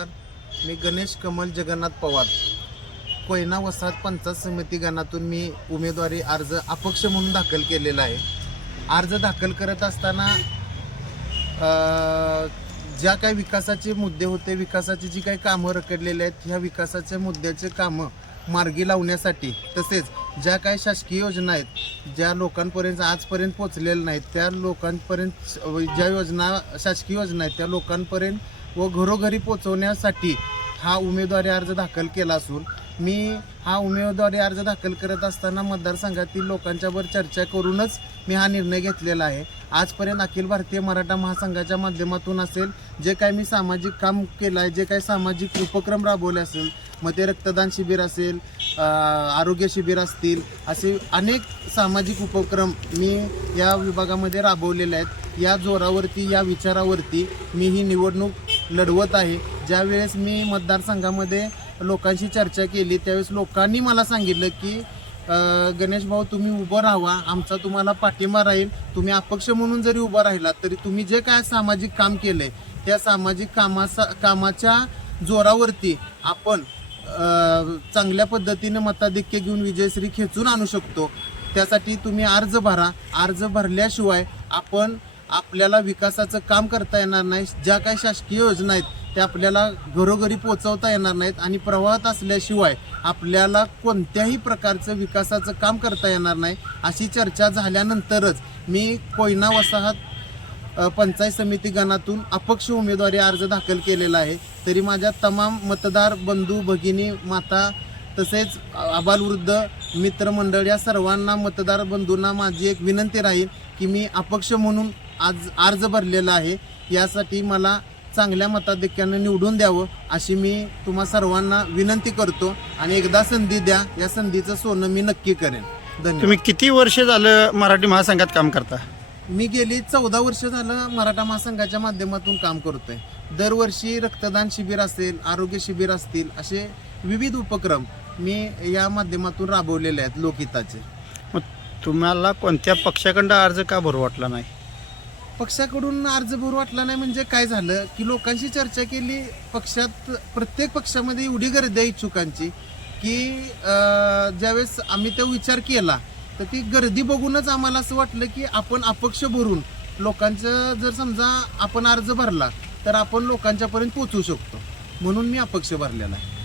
मी गणेश कमल जगन्नाथ पवार कोयना वसाहत पंचायत समिती गणातून मी उमेदवारी अर्ज अपक्ष म्हणून दाखल केलेला आहे। अर्ज दाखल करत असताना ज्या काही विकासाचे मुद्दे होते, विकासाची जी काही कामं रखडलेली आहेत, ह्या विकासाच्या मुद्द्याचे कामं मार्गी लावण्यासाठी, तसेच ज्या काही शासकीय योजना आहेत ज्या लोकांपर्यंत आजपर्यंत पोहोचलेल्या नाहीत, त्या लोकांपर्यंत ज्या योजना शासकीय योजना आहेत त्या लोकांपर्यंत व घरोघरी पोहोचवण्यासाठी हा उमेदवारी अर्ज दाखल केला असून मी हा उमेदवारी अर्ज दाखल करत असताना मतदारसंघातील लोकांच्यावर चर्चा करूनच मी हा निर्णय घेतलेला आहे। आजपर्यंत अखिल भारतीय मराठा महासंघाच्या माध्यमातून असेल, जे काही मी सामाजिक काम केलं आहे, जे काही सामाजिक उपक्रम राबवले असेल, मग ते रक्तदान शिबिर असेल, आरोग्य शिबिर असतील, असे अनेक सामाजिक उपक्रम मी या विभागामध्ये राबवलेले आहेत। या जोरावरती, या विचारावरती मी ही निवडणूक लढवत आहे। ज्यावेळेस मी मतदारसंघामध्ये लोकांशी चर्चा केली त्यावेळेस लोकांनी मला सांगितलं की गणेश भाऊ, तुम्ही उभं राहा, आमचा तुम्हाला पाठिंबा राहील। तुम्ही अपक्ष म्हणून जरी उभं राहिलात तरी तुम्ही जे काय सामाजिक काम केलंय त्या सामाजिक कामाच्या जोरावरती आपण चांगल्या पद्धतीने मताधिक्य घेऊन विजयश्री खेचून आणू शकतो। त्यासाठी तुम्ही अर्ज भरा। अर्ज भरल्याशिवाय आपल्याला विकासाचं काम करता येणार नाही। ज्या काही शासकीय योजना आहेत त्या आपल्याला घरोघरी पोहोचवता येणार नाहीत आणि प्रवाहात असल्याशिवाय आपल्याला कोणत्याही प्रकारचं विकासाचं काम करता येणार नाही। अशी चर्चा झाल्यानंतरच मी कोयना वसाहत पंचायत समिती गणातून अपक्ष उमेदवारी अर्ज दाखल केलेला आहे। तरी माझ्या तमाम मतदार बंधू भगिनी, माता, तसेच आबालवृद्ध मित्रमंडळ या सर्वांना, मतदार बंधूंना माझी एक विनंती राहील की मी अपक्ष म्हणून आज अर्ज भरलेला आहे। यासाठी मला चांगल्या मताधिक्याने निवडून द्यावं अशी मी तुम्हा सर्वांना विनंती करतो आणि एकदा संधी द्या, या संधीचं सोनं मी नक्की करेन। धन्यवाद। तुम्ही किती वर्ष झालं मराठी महासंघात काम करता? मी गेली 14 वर्ष झालं मराठा महासंघाच्या माध्यमातून काम करतोय। दरवर्षी रक्तदान शिबिर असेल, आरोग्य शिबिर असतील, असे विविध उपक्रम मी या माध्यमातून राबवलेले आहेत लोकहिताचे। मग तुम्हाला कोणत्या पक्षाकडून अर्ज का भरू वाटला नाही? पक्षाकडून अर्ज भरू वाटला नाही म्हणजे काय झालं की लोकांशी चर्चा केली, पक्षात प्रत्येक पक्षामध्ये एवढी गर्दी आहे इच्छुकांची की ज्यावेळेस आम्ही तो विचार केला तर ती गर्दी बघूनच आम्हाला असं वाटलं की आपण अपक्ष भरून लोकांचं जर समजा आपण अर्ज भरला तर आपण लोकांच्यापर्यंत पोहोचू शकतो, म्हणून मी अपक्ष भरलेला आहे।